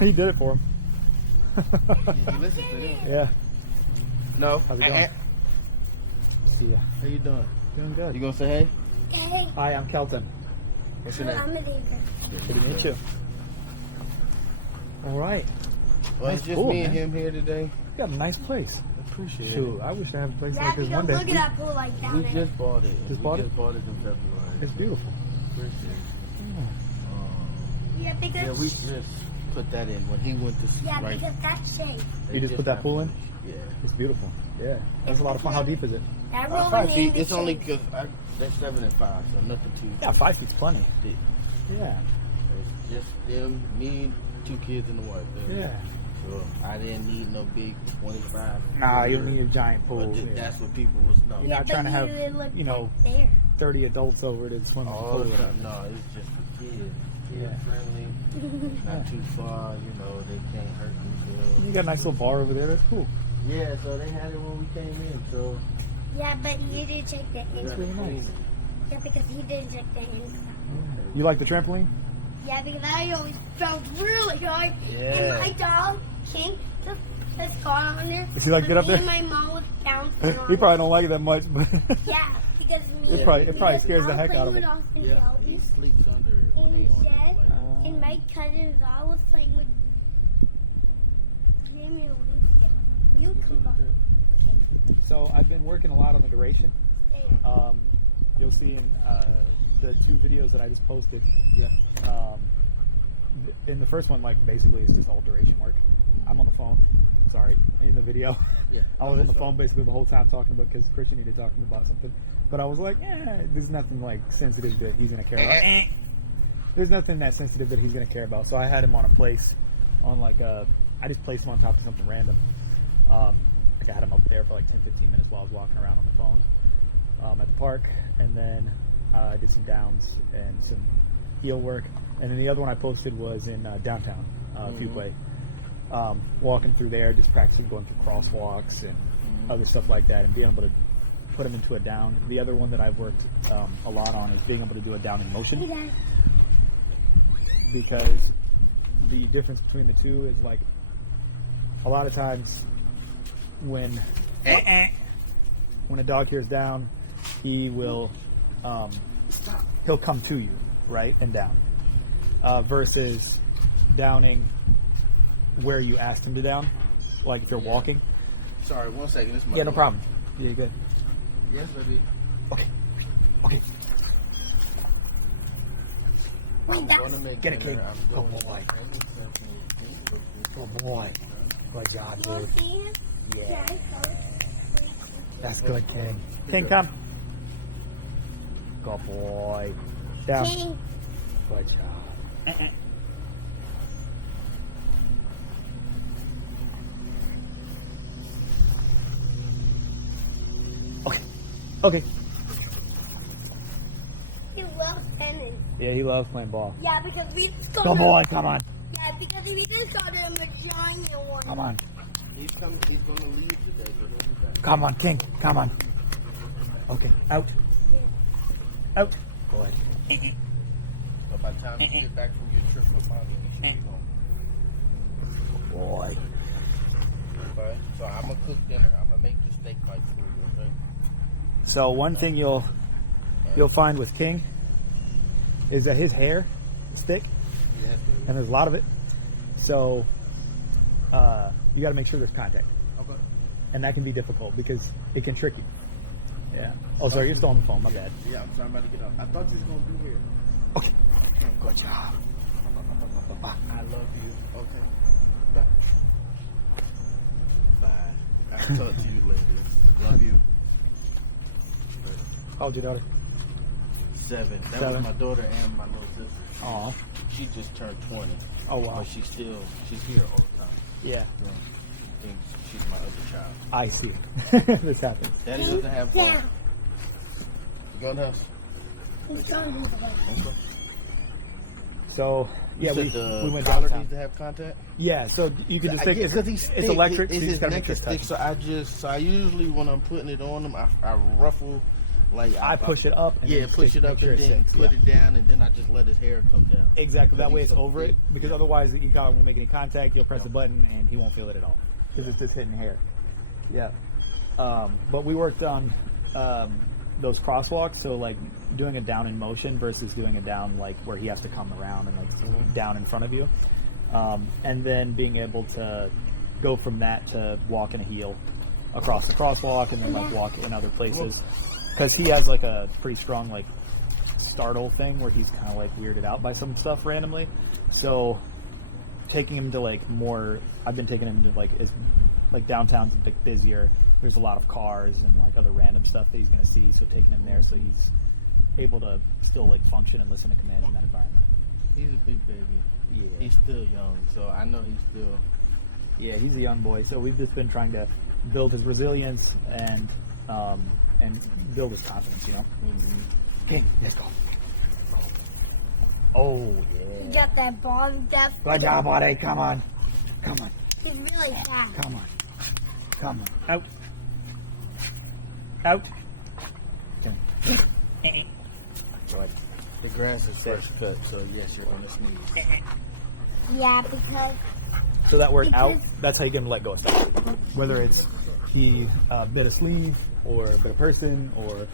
He did it for him. You listen to them? Yeah. No. How's it going? See ya. How you doing? Doing good. You gonna say hey? Hey. Hi, I'm Kelton. What's your name? I'm a leader. Good to meet you. All right. Well, Nice it's just pool, me and man. him here today. You got a nice place. Appreciate Shoot, I wish I had a place Yeah, like this because one day. look at that pool like down We there. just bought it. Just bought it? Just bought it in February. It's beautiful. Appreciate it. Yeah, because Yeah, we just put that in when he went to yeah, right. because that's safe. You just put that pool in? Yeah. It's beautiful. Yeah. That's a lot of fun. How deep is it? That 5 rolling feet. in It's the only safe. because they're 7 and 5, so nothing too Yeah, 5 feet's plenty. deep. Yeah. It's just them, me, 2 kids, and the wife. That's it. Yeah. So I didn't need no big 25. Nah, you don't need a giant pool. But Yeah. that's what people was You're knowing. not but trying to have, look you know, there. 30 adults over to swim in the All pool. the time. No, it's just for kids. Kid Yeah. friendly. Not too far. You know, they can't hurt themselves. You got a nice little bar over there. That's cool. Yeah, so they had it when we came in. So Yeah, but you didn't check the inside. really nice. Yeah, because he didn't check the inside. You like the trampoline? Yeah, because I always felt really hard. Yeah. And my dog, King, just got on there. Does he like But get up me there? and my mom was bouncing on He probably don't like it that much, but Yeah, because me. It probably because scares the I was heck out of playing him. with Austin yeah, Shelby, he sleeps under it. when And they he on it, said- like- and my cousin I was playing with. Give me a leaf there. You come on. so I've been working a lot on the duration. Okay. You'll see in the 2 videos that I just posted. Yeah. In the first one, like basically it's just all duration work. I'm on the phone. Sorry, in the video. Yeah. I was on the phone basically the whole time talking about because Christian needed to talk to me about something. But I was like, there's nothing like sensitive that he's gonna care about. There's nothing that sensitive that he's gonna care about. So I had him on a place, on like I just placed him on top of something random. Like I had him up there for like 10-15 minutes while I was walking around on the phone at the park, and then I did some downs and some heel work. And then the other one I posted was in downtown Fuquay. Walking through there, just practicing going through crosswalks and other stuff like that, and being able to put them into a down. The other one that I've worked a lot on is being able to do a down in motion, because the difference between the two is like a lot of times when a dog hears down, he will he'll come to you, right, and down, versus downing where you asked him to down, like if you're walking. Sorry, 1 second. This Yeah, no problem. Yeah, you're good. Yes, baby. Okay. I'm gonna make Get it, dinner. King. I'm Good going boy. to- Good boy. Good job, You dude. see him? Yeah. Yeah. That's good, King. King, come. Good boy. Down. King. Good job. Okay. He loves tennis. Yeah, he loves playing ball. Yeah, because we just got Good boy, come on. Yeah, because we just got him a giant one. Come on. He's coming. He's gonna leave today. So he'll be back. Come on, King. Come on. Okay, out. Out. Boy. So by the time you get back from your trip, my mom will be home. Boy. Okay. So I'm gonna cook dinner. I'm gonna make the steak bites for you. Okay. So one thing you'll find with King is that his hair is thick, Yes, baby. and there's a lot of it. So you got to make sure there's contact. Okay. And that can be difficult because it can trick you. Yeah. Oh, sorry, you're still on the phone. My bad. Yeah, I'm sorry, I'm about to get up. I thought you was going to be here. Okay. Good job. I love you. Okay. Bye. I'll talk to you later. Love you. How old's your daughter? 7. That 7. was my daughter and my little sister. Aw. She just turned 20. Oh, wow. But she's here all the time. Yeah. So she thinks she's my other child. I see. This happens. Daddy doesn't have ball. Yeah. Go in the house. He's going to the Okay. So, yeah, You we said the went collar downtown. needs to have contact? Yeah, so you can just take it. It's electric, so you just gotta make sure it's thick. touching. So I usually, when I'm putting it on them, I ruffle, like I push it up. And Yeah, then push stick- it up make sure and it then sticks, put yeah. it down, and then I just let his hair come down. Exactly. That way it's so over it. thick. Because otherwise the e-collar won't make any contact. You'll press a button and he won't feel it at all. Because it's just hitting hair. Yeah. But we worked on those crosswalks. So like doing a down in motion versus doing a down like where he has to come around and like down in front of you. And then being able to go from that to walk in a heel across the crosswalk and then like walk in other places. Because he has like a pretty strong like startle thing where he's kind of like weirded out by some stuff randomly. So taking him to like more, I've been taking him to like downtown's a bit busier. There's a lot of cars and like other random stuff that he's going to see. So taking him there so he's able to still like function and listen to commands in that environment. He's a big baby. Yeah. He's still young, so I know he's still. Yeah, he's a young boy. So we've just been trying to build his resilience and build his confidence, you know? Okay, let's go. Oh, You yeah. got that ball. Good job, buddy. Come on. Come on. He's really fast. Come on. Come on. Out. Out. Good. The grass is fresh cut, so yes, you're gonna sneeze. Yeah, because So that word out, Because- that's how you get him to let go of stuff. Whether it's he bit a sleeve or bit a person or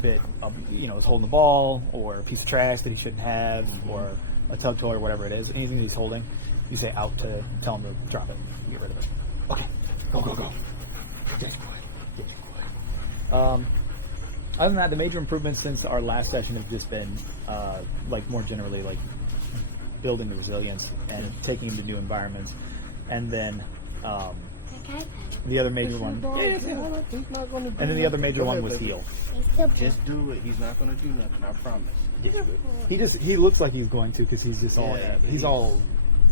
bit, is holding the ball or a piece of trash that he shouldn't have or a tug toy or whatever it is, anything that he's holding, you say out to tell him to drop it, get rid of it. Okay, go, go, go. Get quiet. Other than that, the major improvements since our last session have just been like more generally like building the resilience and taking him to new environments, and then okay. the other major one, He's not gonna do and then the other major Go one ahead, was baby. heel. He's still Just do it. He's not gonna do nothing. I promise. He looks like he's going to because he's just all Yeah, but he's all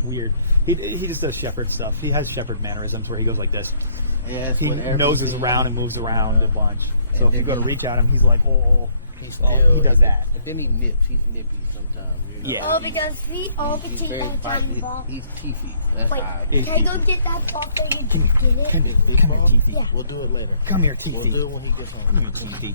weird. He just does shepherd stuff. He has shepherd mannerisms where he goes like this. Yeah, it's He when noses everything- around and moves around a bunch. So And if you then go to reach at him, he's like, oh. He's Well, still, he does that. And then he nips. He's nippy sometimes. You know? Yeah. Oh, because we all He's petite very that tiny fighty. ball. He's teethy. That's Wait, how I Is can I he- go get that ball so you Come can here, get it? come here, Big come here, ball? Titi. Yeah. We'll do it later. Come here, We'll Titi. do it when he gets Come here, home. Titi.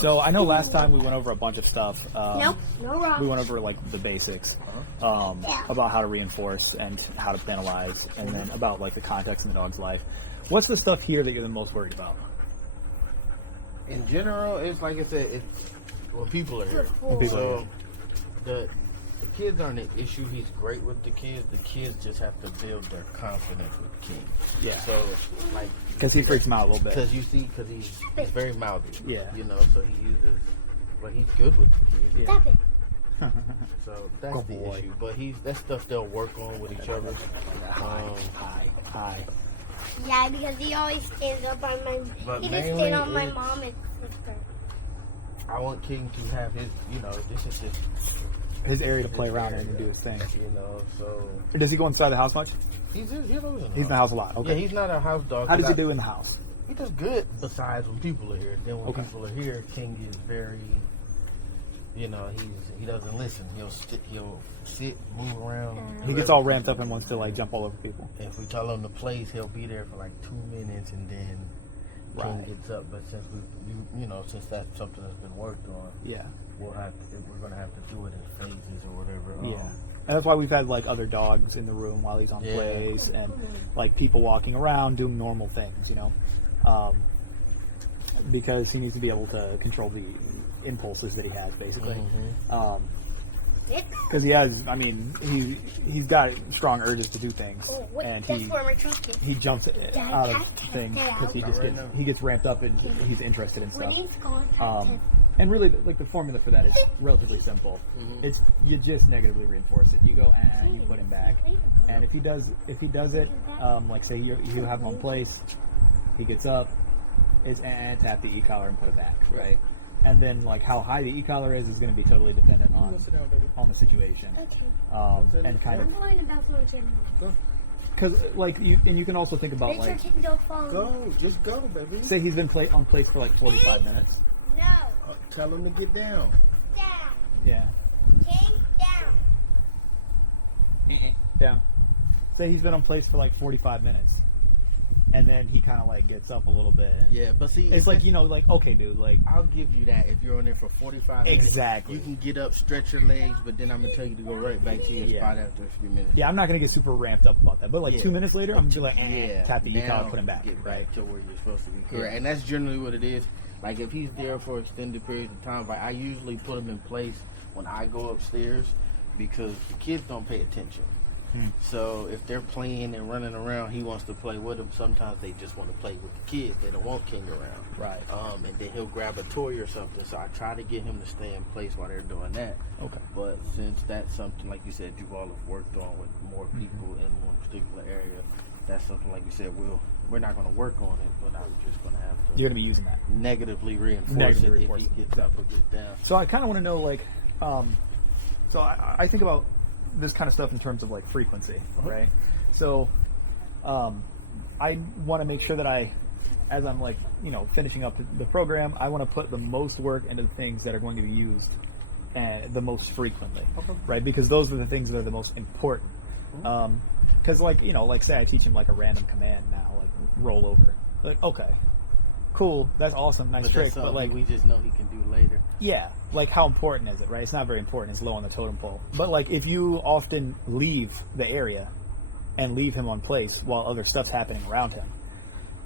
So I know last time we went over a bunch of stuff. Nope, no We wrong. went over like the basics Yeah. about how to reinforce and how to penalize, and then about like the context in the dog's life. What's the stuff here that you're the most worried about? In general, it's like I said, it's when people are here. When people are So the kids aren't an issue. He's great with the kids. The kids just have to build their confidence with King. Yeah. So like Because he freaks him out a little bit. because he's very mouthy. Yeah. You know, so he uses, but he's good with the kids. Yeah. Stop it. So that's Good the boy. issue. But that stuff they'll work on with each other. Hi. Yeah, because he always stands up on my. But He just mainly stand on my it's- mom and sister. I want King to have his, this is His area to play around in and do his thing. So Does he go inside the house much? he lives in He's in the house a lot. Okay. Yeah, he's not a house dog. How does he do in the house? He does good besides when people are here. Then when Okay. people are here, King is very, he doesn't listen. He'll sit, move around. He gets all ramped up and wants to like jump all over people. If we tell him to place, he'll be there for like 2 minutes and then King Right. gets up. But since since that's something that's been worked on, Yeah. we're gonna have to do it in phases or whatever. Yeah. And that's why we've had like other dogs in the room while he's on Yeah. plays and like people walking around doing normal things, because he needs to be able to control the impulses that he has basically. Because he has, I mean, he's got strong urges to do things, and That's where my truck is. he jumps out of things because he gets ramped up and he's interested in stuff. And really, like the formula for that is relatively simple. It's you just negatively reinforce it. You go and you put him back, and if he does it, like say you have him on place, he gets up, it's and tap the e-collar and put it back, right? And then like how high the e-collar is going to be totally dependent on the situation, and kind of because like you can also think about like Just go, baby. say he's been on place for like 45 minutes. No. Tell him to get down. Down. Yeah. King, down. Down. Say he's been on place for like 45 minutes, and then he kind of like gets up a little bit. Yeah, but see, It's like, like, okay, dude, like, I'll give you that if you're on there for 45 minutes. Exactly. You can get up, stretch your legs, but then I'm going to tell you to go right back to your spot after a few minutes. yeah, I'm not going to get super ramped up about that. But like 2 minutes later, I'm going to be like, tap the now e-collar, put him back. Get Right. back to where you're supposed to be. Correct. And that's generally what it is. Like if he's there for extended periods of time, like I usually put him in place when I go upstairs because the kids don't pay attention. So if they're playing and running around, he wants to play with them. Sometimes they just want to play with the kids. They don't want King around. Right. And then he'll grab a toy or something. So I try to get him to stay in place while they're doing that. Okay. But since that's something, like you said, you've all have worked on with more people in one particular area, that's something, like you said, we're not going to work on it, but I'm just going to have to You're going to be using that. negatively reinforce it if he gets up or gets down. So I kind of want to know, like, so I think about this kind of stuff in terms of like frequency, right? So I want to make sure that as I'm like, finishing up the program, I want to put the most work into the things that are going to be used the most frequently, right? Because those are the things that are the most important. Because like say I teach him like a random command now, like roll over. Like, okay, cool, that's awesome, nice trick, but like we just know he can do later. Yeah, like how important is it, right? It's not very important. It's low on the totem pole. But like if you often leave the area and leave him on place while other stuff's happening around him,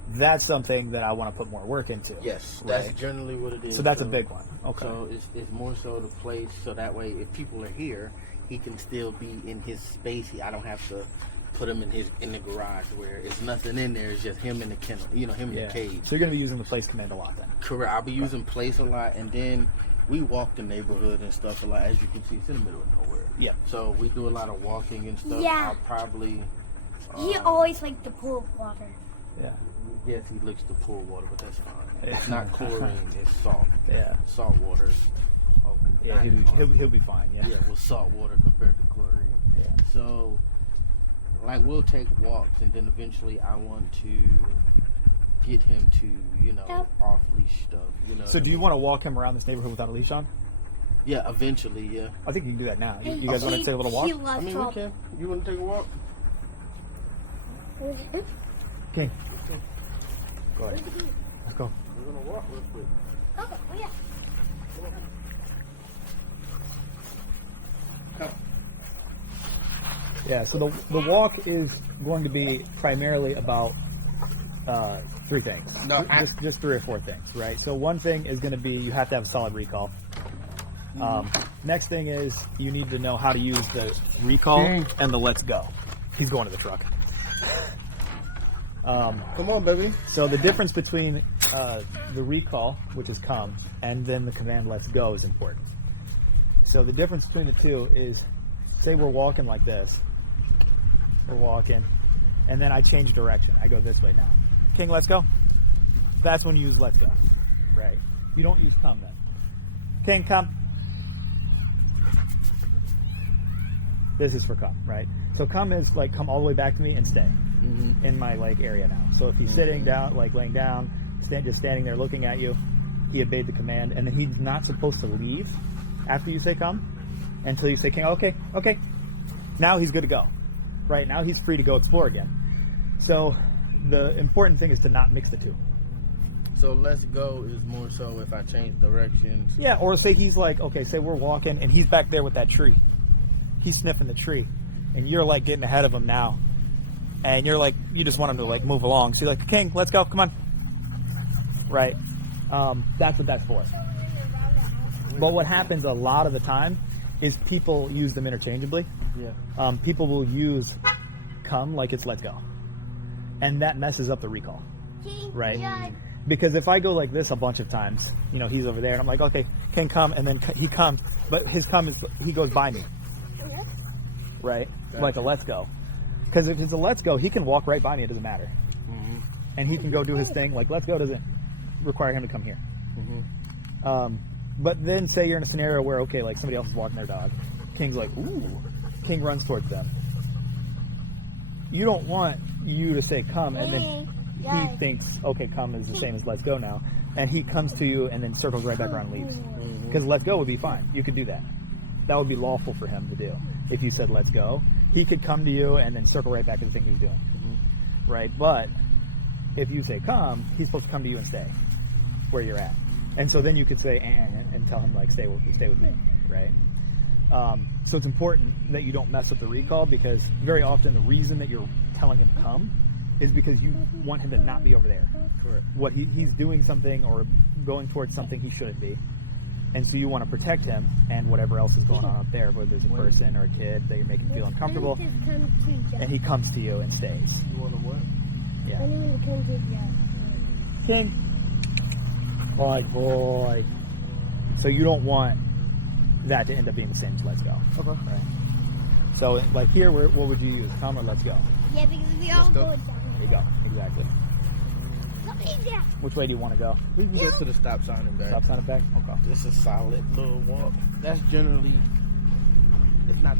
that's something that I want to put more work into. Yes, right? that's generally what it is. So that's a big one. Okay. So it's more so the place, so that way if people are here, he can still be in his space. I don't have to put him in the garage where it's nothing in there. It's just him in the kennel, him in the cage. So you're going to be using the place command a lot then? Correct. I'll be using place a lot, and then we walk the neighborhood and stuff a lot. As you can see, it's in the middle of nowhere. Yeah. So we do a lot of walking and stuff. Yeah. I'll probably... He always liked the pool of water. Yeah. Yes, he licks the pool water, but that's fine. It's not chlorine, it's salt. Yeah. Salt water. Yeah, he'll be fine. Yeah. Yeah, with salt water compared to chlorine. Yeah. So, like, we'll take walks, and then eventually I want to get him to, off-leash stuff. So do you want to walk him around this neighborhood without a leash on? Yeah, eventually, yeah. I think you can do that now. You guys want to take a little walk? I mean, we can. You want to take a walk? Okay. Go ahead. Let's go. We're going to walk real quick. Oh, yeah. Come. Yeah, so the walk is going to be primarily about three things. No, just 3 or 4 things, right? So one thing is going to be you have to have a solid recall. Next thing is you need to know how to use the recall and the let's go. He's going to the truck. Come on, baby. So the difference between the recall, which is come, and then the command let's go is important. So the difference between the two is, say we're walking like this. We're walking, and then I change direction. I go this way now. King, let's go. That's when you use let's go, right? You don't use come then. King, come. This is for come, right? So come is like come all the way back to me and stay in my like area now. So if he's sitting down, like laying down, just standing there looking at you, he obeyed the command, and then he's not supposed to leave after you say come until you say king. Okay. Now he's good to go. Right now he's free to go explore again. So the important thing is to not mix the two. So let's go is more so if I change directions. Yeah, or say he's like, okay, say we're walking and he's back there with that tree. He's sniffing the tree, and you're like getting ahead of him now, and you're like, you just want him to like move along. So you're like, king, let's go, come on. Right. That's what that's for. But what happens a lot of the time is people use them interchangeably. Yeah. People will use come like it's let's go. And that messes up the recall, King, right? Judge. Because if I go like this a bunch of times, you know, he's over there, and I'm like, okay, can come, and then he comes, but his come is, he goes by me, right? Gotcha. Like a let's go. Because if it's a let's go, he can walk right by me, it doesn't matter. Mm-hmm. And he can go do his thing. Like, let's go doesn't require him to come here. Mm-hmm. But then say you're in a scenario where, okay, like somebody else is walking their dog. King's like, ooh. King runs towards them. You don't want you to say come, and then he thinks, okay, come is the same as let's go now. And he comes to you and then circles right back around and leaves. Because let's go would be fine. You could do that. That would be lawful for him to do. If you said let's go, he could come to you and then circle right back to the thing he was doing. Mm-hmm. Right? But if you say come, he's supposed to come to you and stay where you're at. And so then you could say and tell him like stay with me, right? So it's important that you don't mess up the recall, because very often the reason that you're telling him come is because you want him to not be over there. Correct. What he's doing something or going towards something he shouldn't be. And so you want to protect him and whatever else is going on up there, whether there's a person or a kid that you're making feel uncomfortable, and he comes to you and stays. You want to what? Yeah. King. King. Boy. So you don't want that to end up being the same as let's go. Okay. Right. So like here, what would you use? Come or let's go? Yeah, because we all go. go down. There you go. Exactly. Yeah. Which way do you want to go? We can go to the stop sign and back. Stop sign it back? Okay. This is a solid little walk. That's generally, if not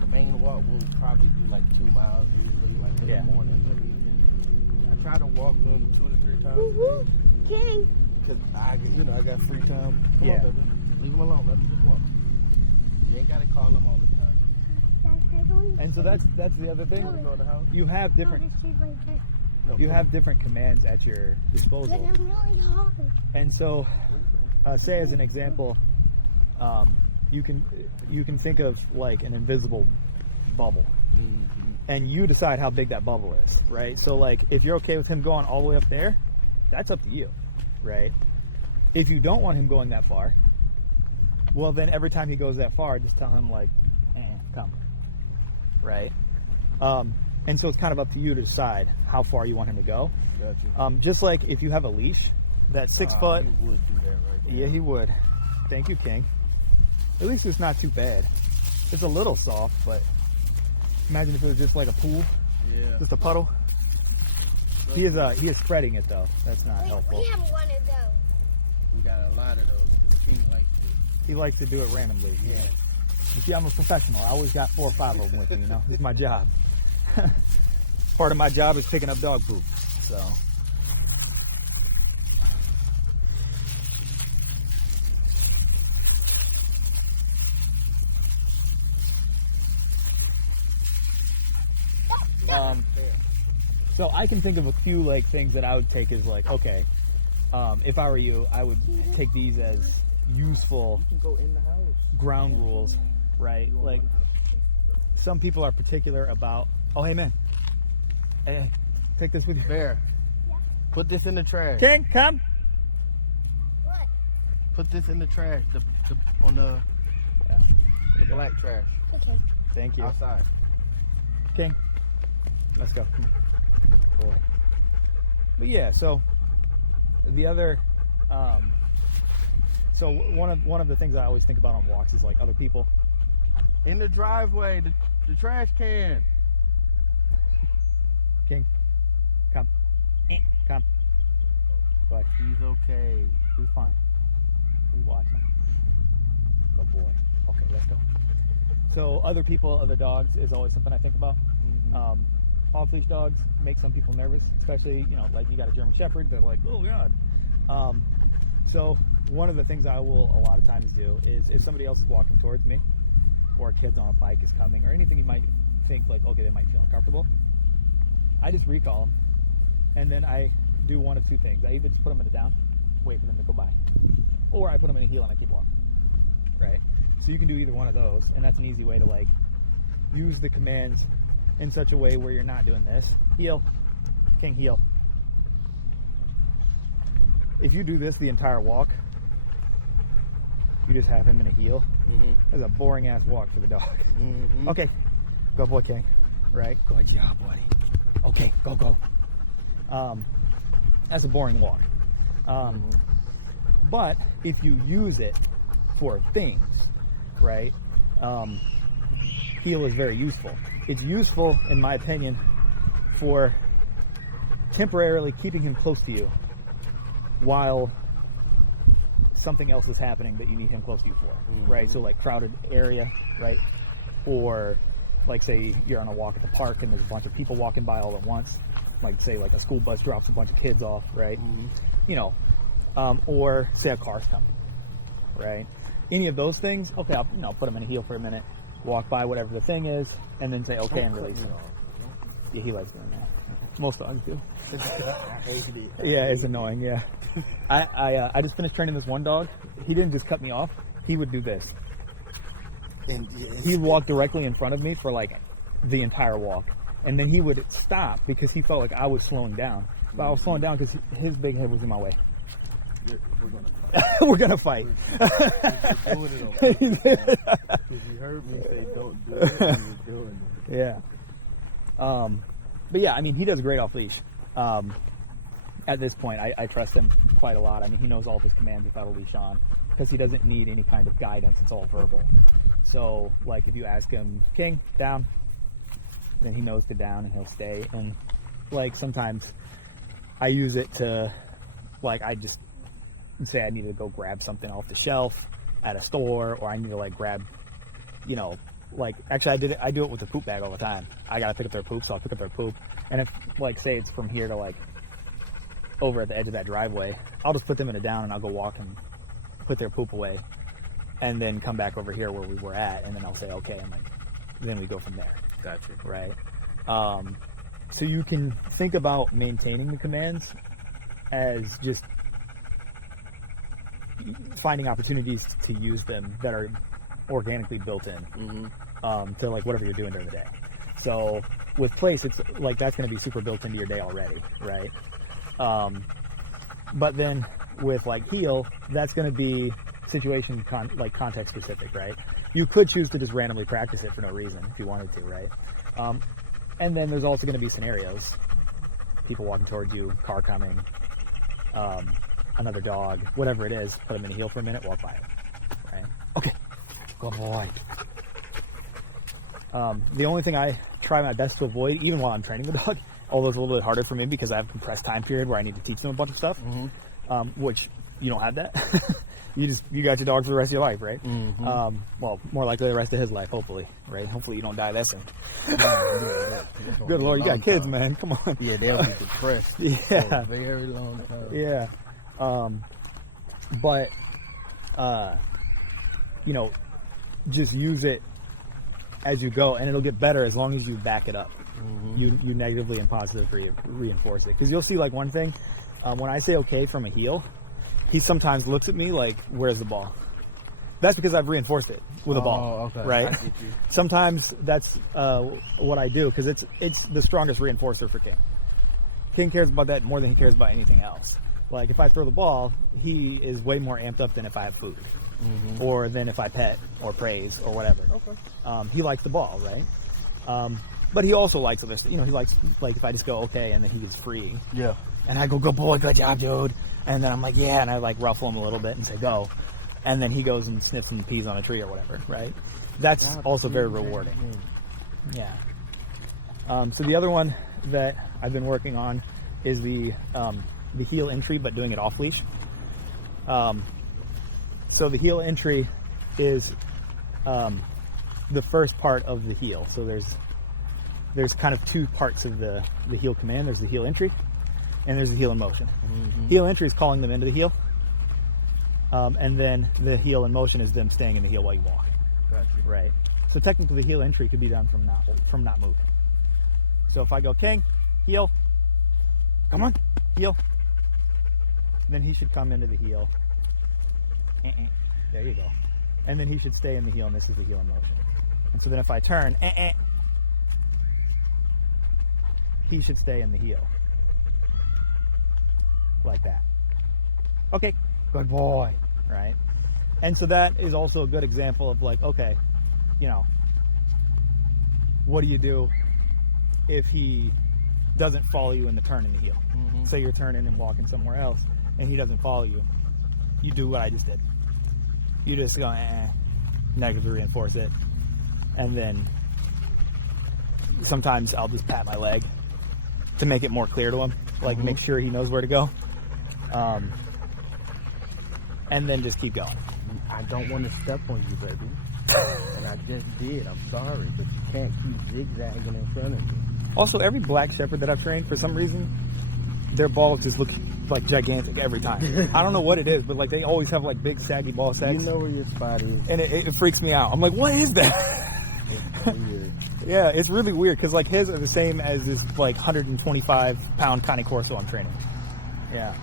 the main walk, we'll probably do like 2 miles usually, like in the morning or evening. I try to walk them 2 to 3 times a day. King. Because I got free time. Come Yeah. on, baby. Leave them alone. Let them just walk. You ain't got to call them all the time. And so that's the other thing. Go to the house. You have different commands at your disposal. But I'm really hard. And so, say as an example, you can think of like an invisible bubble, and you decide how big that bubble is, right? So like, if you're okay with him going all the way up there, that's up to you, right? If you don't want him going that far, well then every time he goes that far, just tell him like, come, right? And so it's kind of up to you to decide how far you want him to go. Gotcha. Just like if you have a leash that's 6 foot. He would do that right there. Yeah, he would. Thank you, King. At least it's not too bad. It's a little soft, but imagine if it was just like a pool, just a puddle. He is spreading it though. That's not helpful. We have one of those. We got a lot of those. He likes to do it randomly. Yeah. You see, I'm a professional. I always got 4 or 5 of them with me. You know, it's my job. Part of my job is picking up dog poop. So. So I can think of a few like things that I would take as like, okay, if I were you, I would take these as useful ground rules, right? Like some people are particular about, oh hey man, hey, take this with you. Bear, put this in the trash. King, come. What? Put this in the trash, the black trash. Okay. Thank you. Outside. King, let's go. Come on. Boy. But yeah, so the other, so one of the things I always think about on walks is like other people. In the driveway, the trash can. King, come. Come. But He's okay. he's fine. We watch him. Good boy. Okay, let's go. So other people, other dogs is always something I think about. Off-leash dogs make some people nervous, especially, you know, like you got a German Shepherd, they're like, oh God. So one of the things I will a lot of times do is if somebody else is walking towards me, or a kid's on a bike is coming, or anything you might think like, okay, they might feel uncomfortable, I just recall them, and then I do one of two things. I either just put them in a down, wait for them to go by, or I put them in a heel and I keep walking, right? So you can do either one of those, and that's an easy way to like use the commands in such a way where you're not doing this. Heel, King, heel. If you do this the entire walk, you just have him in a heel. Mm-hmm. That's a boring ass walk for the dog. Mm-hmm. Okay, go boy King. Right, good job, buddy. Okay, go. That's a boring walk. But if you use it for things, right, heel is very useful. It's useful, in my opinion, for temporarily keeping him close to you while something else is happening that you need him close to you for, right? So like crowded area, right? Or like say you're on a walk at the park and there's a bunch of people walking by all at once, like say like a school bus drops a bunch of kids off, right? You know, or say a car's coming, right? Any of those things, okay, I'll put him in a heel for a minute, walk by whatever the thing is, and then say okay and release him. Yeah, he likes doing that. Most dogs do. Yeah, it's annoying. Yeah, I just finished training this one dog. He didn't just cut me off. He would do this. And He'd walk directly in front of me for like the entire walk, and then he would stop because he felt like I was slowing down. But I was slowing down because his big head was in my way. We're gonna fight. We're doing it over. Because you heard me say don't do it, and you're doing it. Yeah. But yeah, I mean, he does great off leash. At this point, I trust him quite a lot. I mean, he knows all of his commands without a leash on because he doesn't need any kind of guidance. It's all verbal. So, like, if you ask him, King, down, then he knows to down and he'll stay. And, like, sometimes I use it to, like, I just say I need to go grab something off the shelf at a store, or I need to, like, grab, you know, like, actually I do it with the poop bag all the time. I gotta pick up their poop, so I'll pick up their poop. And if, like, say it's from here to, like, over at the edge of that driveway, I'll just put them in a down and I'll go walk and put their poop away, and then come back over here where we were at, and then I'll say okay, and like then we go from there. Gotcha. Right. So you can think about maintaining the commands as just finding opportunities to use them that are organically built in to like whatever you're doing during the day. So with place, it's like that's going to be super built into your day already, right? But then with like heel, that's going to be situation context specific, right? You could choose to just randomly practice it for no reason if you wanted to, right? And then there's also going to be scenarios: people walking towards you, car coming, another dog, whatever it is. Put them in a heel for a minute, walk by it, right? Okay, good boy. The only thing I try my best to avoid, even while I'm training the dog, although it's a little bit harder for me because I have a compressed time period where I need to teach them a bunch of stuff, which you don't have that. you got your dog for the rest of your life, right? Well, more likely the rest of his life, hopefully, right? Hopefully you don't die that soon. Good Lord, you got kids, man. Come on. Yeah, they'll be depressed for a very long time. Yeah. But, you know, just use it as you go, and it'll get better as long as you back it up. You negatively and positively reinforce it. Because you'll see, like, one thing, when I say okay from a heel, he sometimes looks at me like, where's the ball? That's because I've reinforced it with a ball, right? I get you. Sometimes that's what I do, because it's the strongest reinforcer for King. King cares about that more than he cares about anything else. Like, if I throw the ball, he is way more amped up than if I have food, or than if I pet or praise or whatever. Okay. He likes the ball, right? But he also likes other stuff. You know, he likes, like, if I just go okay and then he gets free. Yeah. And I go, good boy, good job, dude. And then I'm like, yeah, and I like ruffle him a little bit and say go. And then he goes and sniffs and pees on a tree or whatever, right? That's also very rewarding. Yeah. So the other one that I've been working on is the heel entry, but doing it off leash. So the heel entry is the first part of the heel. So there's kind of two parts of the heel command. There's the heel entry, and there's the heel in motion. Heel entry is calling them into the heel, and then the heel in motion is them staying in the heel while you walk. Gotcha. Right. So technically, the heel entry could be done from not moving. So if I go King, heel, come on, heel, then he should come into the heel. There you go. And then he should stay in the heel, and this is the heel in motion. And so then if I turn, he should stay in the heel. Like that. Okay, good boy. Right? And so that is also a good example of like, okay, you know, what do you do if he doesn't follow you in the turn in the heel? Say you're turning and walking somewhere else and he doesn't follow you. You do what I just did. You just go, negatively reinforce it. And then sometimes I'll just pat my leg to make it more clear to him, like make sure he knows where to go. And then just keep going. I don't want to step on you, baby. And I just did. I'm sorry, but you can't keep zigzagging in front of me. Also, every black shepherd that I've trained, for some reason, their balls just look like gigantic every time. I don't know what it is, but like they always have like big saggy ball sacks. You know where your spot is. And it freaks me out. I'm like, what is that? It's weird. Yeah, it's really weird because like his are the same as this like 125-pound Cane Corso I'm training. Yeah.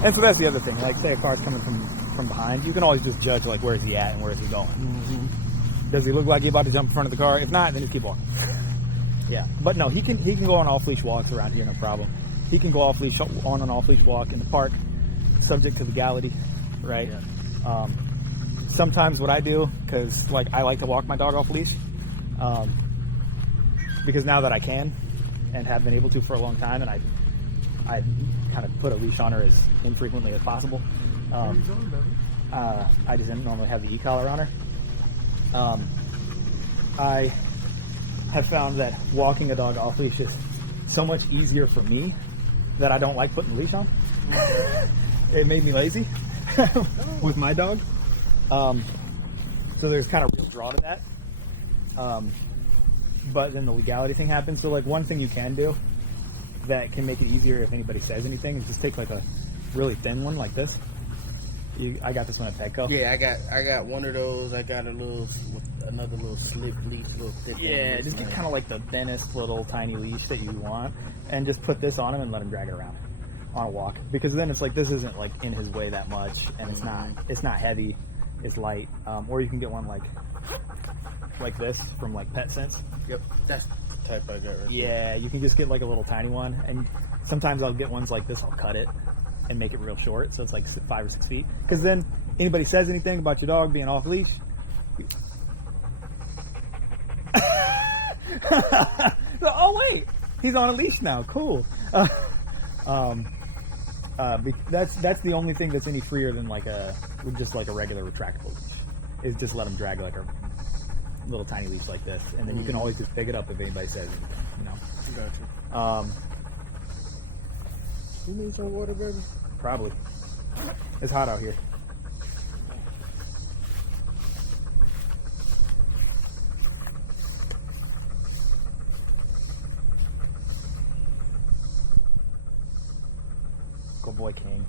And so that's the other thing. Like, say a car's coming from behind, you can always just judge like where is he at and where is he going. Does he look like he's about to jump in front of the car? If not, then just keep walking. Yeah, but no, he can go on off-leash walks around here, no problem. He can go off-leash on an off-leash walk in the park, subject to legality, right? Yeah. Sometimes what I do, because like I like to walk my dog off-leash, because now that I can and have been able to for a long time, and I kind of put a leash on her as infrequently as possible. I just didn't normally have the e-collar on her. I have found that walking a dog off leash is so much easier for me that I don't like putting the leash on. It made me lazy with my dog. So there's kind of a real draw to that. But then the legality thing happens. So like one thing you can do that can make it easier if anybody says anything is just take like a really thin one like this. I got this one at Petco. Yeah, I got one of those. I got another little slip leash, little thick. Yeah, just get kind of like the thinnest little tiny leash that you want, and just put this on him and let him drag it around on a walk. Because then it's like this isn't like in his way that much, and it's not heavy, it's light. Or you can get one like this from like Pet Sense. Yep, that's the type I got right Yeah, you can just get like a little tiny one, and sometimes I'll get ones like this. I'll cut it and make it real short, so it's like 5 or 6 feet. Because then anybody says anything about your dog being off leash, oh wait, he's on a leash now. Cool. That's the only thing that's any freer than like just like a regular retractable leash. Is just let him drag like a little tiny leash like this, and then you can always just pick it up if anybody says anything. You know. Gotcha. You need some water, baby? Probably. It's hot out here. Good boy, King.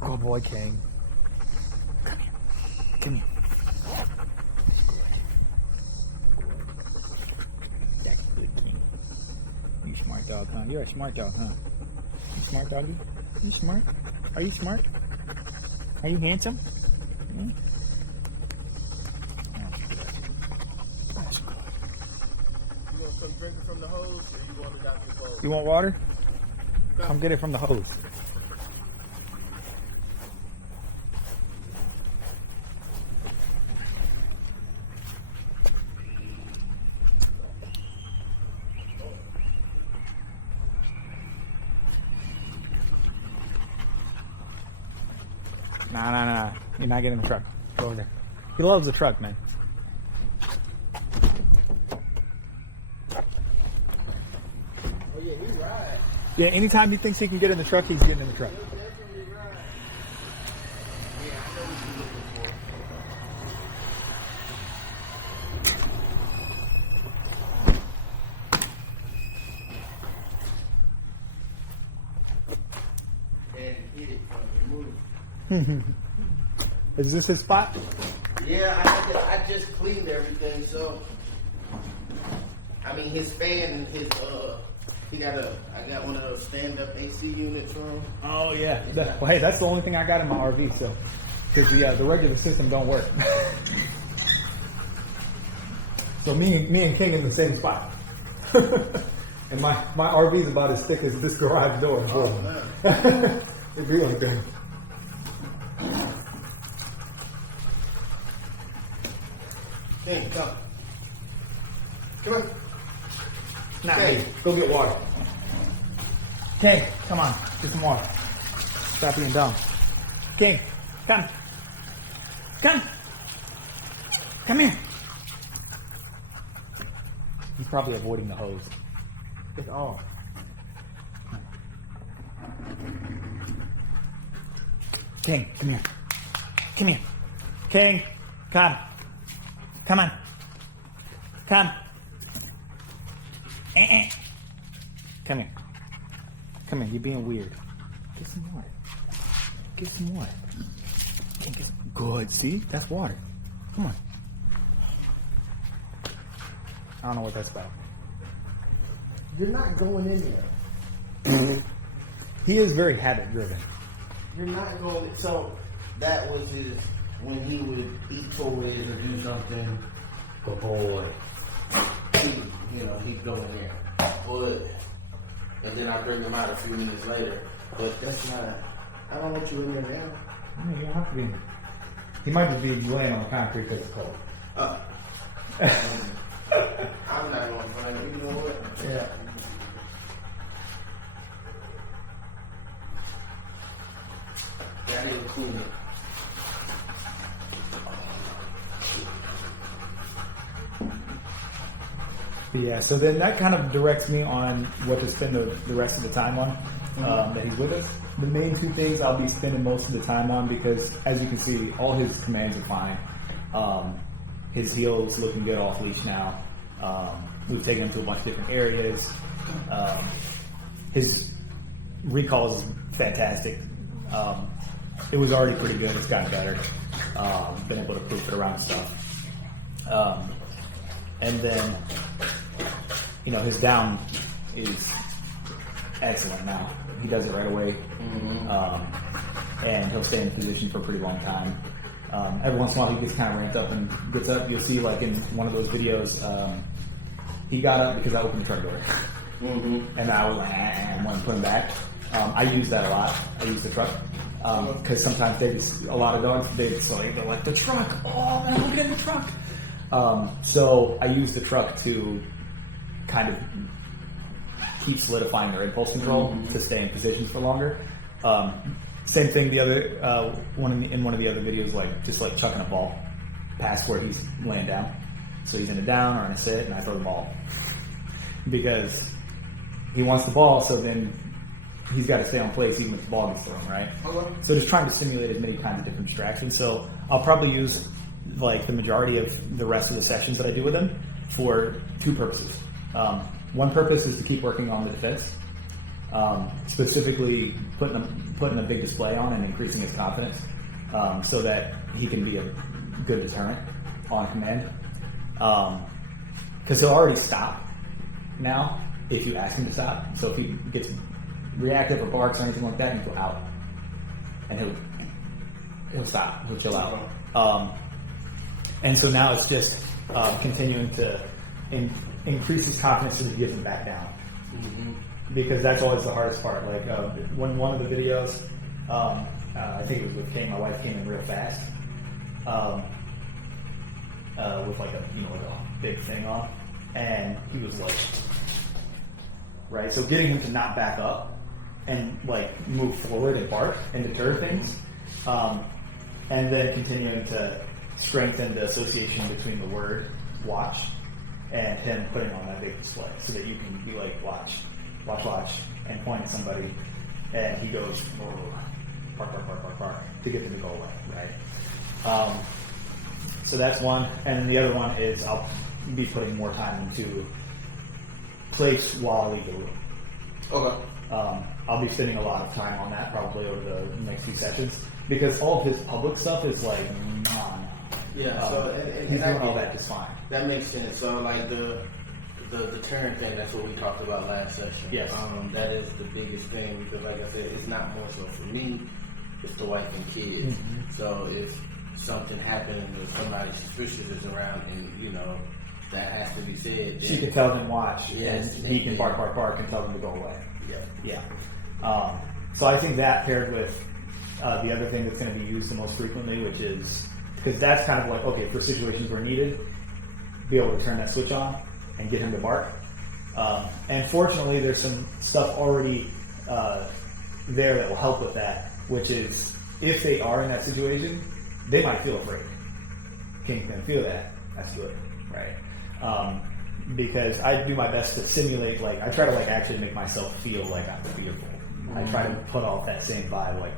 Good boy, King. Come here. Come here. That's good, King. You smart dog, huh? You're a smart dog, huh? You smart doggy? You smart? Are you smart? Are you handsome? Hmm? That's good. You want some drinking from the hose, or you want it out the bowl? You want water? Come get it from the hose. Nah. You're not getting in the truck. Go over there. He loves the truck, man. Oh yeah, he rides. Yeah, anytime he thinks he can get in the truck, he's getting in the truck. And hit it from the move. Is this his spot? Yeah, I just cleaned everything, so I mean his fan, I got one of those stand-up AC units for him. Oh yeah. Well, hey, that's the only thing I got in my RV, so because the regular system don't work. So me and King in the same spot. And my RV is about as thick as this garage door. Oh, man. It'd be like that. Hey, come. Come on. Nah, Hey. hey, go get water. King, come on, get some water. Stop being dumb. King, come. Come. Come here. He's probably avoiding the hose. It's on. King, come here. Come here. King, come. Come on. Come. Come here. Come here. You're being weird. Get some water. Get some water. King, get some. Good. See? That's water. Come on. I don't know what that's about. You're not going in there. He is very habit driven. You're not going. So that was his when he would eat toys or do something. Good boy. He'd go in there. But and then I bring him out a few minutes later. But that's not. I don't want you in there now. You don't have to be. He might just be laying on the concrete because it's cold. I'm not going to find him. You know what? Yeah. That is cool. Yeah, so then that kind of directs me on what to spend the rest of the time on that he's with us. The main two things I'll be spending most of the time on because, as you can see, all his commands are fine. His heel's looking good off leash now. We've taken him to a bunch of different areas. His recall is fantastic. It was already pretty good. It's gotten better. Been able to proof it around stuff. And then, his down is excellent now. He does it right away. And he'll stay in position for a pretty long time. Every once in a while he gets kind of ramped up and gets up. You'll see like in one of those videos, he got up because I opened the truck door. And I was like, and wanted to put him back. I use that a lot. I use the truck. Because sometimes a lot of dogs, they're like, the truck. Oh man, look at the truck. So I use the truck to kind of keep solidifying their impulse control to stay in positions for longer. Same thing. The other in one of the other videos, just chucking a ball past where he's laying down. So he's in a down or in a sit, and I throw the ball because he wants the ball. So then he's got to stay on place even if the ball gets thrown, right? So just trying to simulate as many kinds of different distractions. So I'll probably use the majority of the rest of the sessions that I do with him for two purposes. One purpose is to keep working on the defense, specifically putting a big display on and increasing his confidence, so that he can be a good deterrent on command. Because he'll already stop now if you ask him to stop. So if he gets reactive or barks or anything like that, he'll go out, and he'll stop. He'll chill out. And so now it's just continuing to increase his confidence so that he gets him back down. Because that's always the hardest part. When one of the videos, I think it was with Kay, my wife came in real fast, with a big thing on, and he was right. So getting him to not back up and move forward and bark and deter things, and then continuing to strengthen the association between the word watch and him putting on that big display so that you can be watch, and point at somebody, and he goes bark to get them to go away, right? So that's one, and then the other one is I'll be putting more time into place while I leave the room. Okay. I'll be spending a lot of time on that probably over the next few sessions because all of his public stuff is yeah. He's doing all that just fine. That makes sense. So the deterrent thing, that's what we talked about last session. Yes. That is the biggest thing because, like I said, it's not more so for me, it's the wife and kids. So if something happens or somebody suspicious is around and, that has to be said. She can tell them watch, Yes, and he can bark, and tell them to go away. Yeah. Yeah. So I think that paired with the other thing that's going to be used the most frequently, which is, because that's kind of like, okay, for situations where needed, be able to turn that switch on and get him to bark. And fortunately, there's some stuff already there that will help with that, which is if they are in that situation, they might feel afraid. King can feel that. That's good, right? Because I do my best to simulate, like, I try to like actually make myself feel like I'm fearful. I try to put off that same vibe, like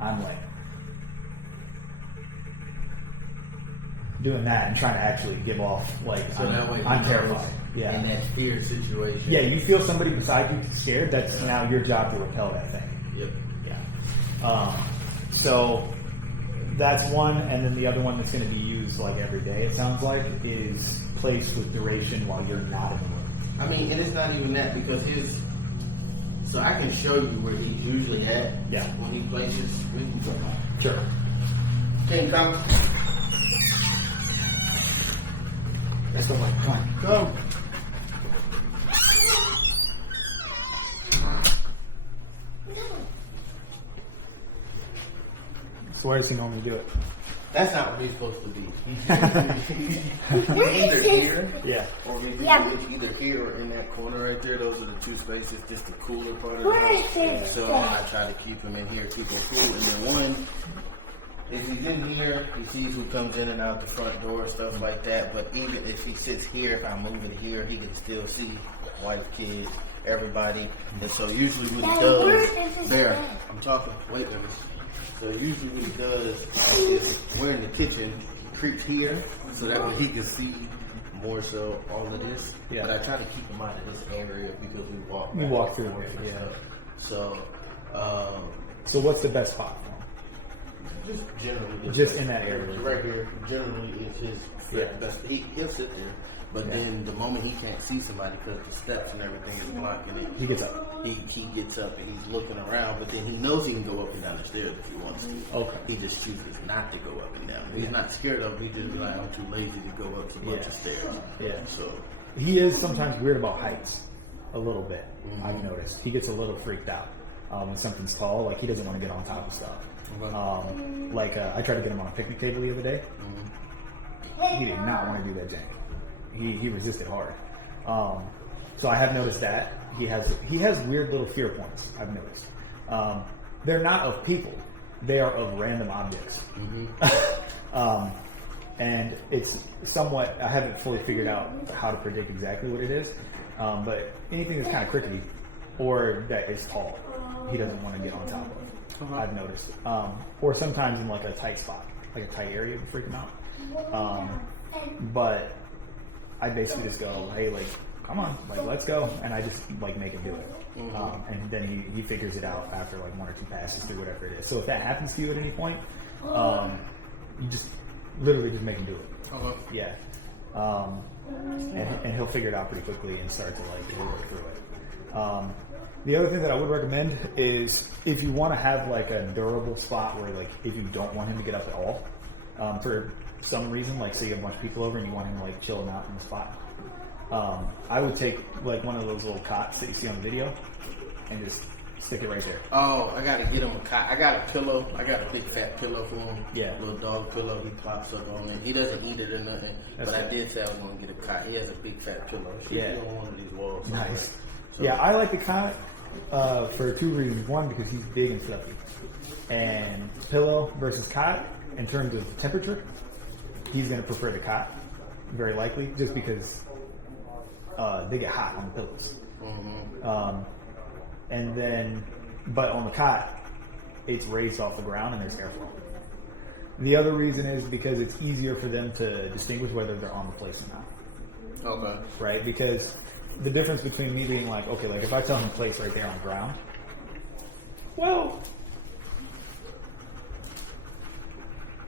I'm like doing that and trying to actually give off like So that way I'm terrified. Yeah. In that fear situation. Yeah, you feel somebody beside you scared, that's now your job to repel that thing. Yep. Yeah. So that's one, and then the other one that's going to be used like every day, it sounds like, is placed with duration while you're not in the room. I mean, and it's not even that because so I can show you where he's usually at. Yeah. When he places. Sure. King, come. Let's go, Mike. Come on. Come. So where does he normally do it? That's not where he's supposed to be. He's either here, Yeah. or maybe either here or in that corner right there. Those are the two spaces, just the cooler part of the Where is house. his So I try to keep him in here, keep him cool. And then one, if he's in here, he sees who comes in and out the front door, stuff like that. But even if he sits here, if I move it here, he can still see wife, kids, everybody. And so usually what he does, there, I'm talking, wait a minute. So usually what he does is we're in the kitchen, he creeps here so that way he can see more so all of this. Yeah. But I try to keep him out of this area because we walk. We back walk and through forth it, and yeah. stuff. So, So what's the best spot for him? just generally, Just in that area. right here, generally is his best. He'll sit there, but then the moment he can't see somebody because the steps and everything is blocking it, He gets up. He gets up and he's looking around, but then he knows he can go up and down the stairs if he wants to. Okay. He just chooses not to go up and down. He's not scared of it. He just like, I'm too lazy to go up a bunch of stairs. Yeah. So He is sometimes weird about heights, a little bit. I've noticed he gets a little freaked out when something's tall. Like he doesn't want to get on top of stuff. I tried to get him on a picnic table the other day. He did not want to do that jank. He resisted hard. So I have noticed that he has weird little fear points. I've noticed. They're not of people; they are of random objects. And it's somewhat, I haven't fully figured out how to predict exactly what it is, but anything that's kind of crickety or that is tall, he doesn't want to get on top of. I've noticed. Or sometimes in like a tight spot, like a tight area would freak him out. But I basically just go, hey, like, come on, like, let's go. And I just like make him do it. And then he figures it out after like one or two passes through whatever it is. So if that happens to you at any point, you just literally just make him do it. Yeah. And he'll figure it out pretty quickly and start to like work through it. The other thing that I would recommend is if you want to have like a durable spot where like if you don't want him to get up at all for some reason, like say you have a bunch of people over and you want him like chilling out in the spot, I would take like one of those little cots that you see on the video and just stick it right there. Oh, I gotta get him a cot. I got a pillow. I got a big fat pillow for him. Yeah. Little dog pillow. He plops up on it. He doesn't eat it or nothing. That's but good. I did say I was gonna get a cot. He has a big fat pillow. Should be on one of these walls. Nice. somewhere. So, Yeah, I like the cot for two reasons. One, because he's big and fluffy. And pillow versus cot, in terms of temperature, he's going to prefer the cot, very likely, just because they get hot on the pillows. And then, but on the cot, it's raised off the ground and there's airflow. The other reason is because it's easier for them to distinguish whether they're on the place or not. Okay. Right? Because the difference between me being like, okay, like if I tell him place right there on the ground, well,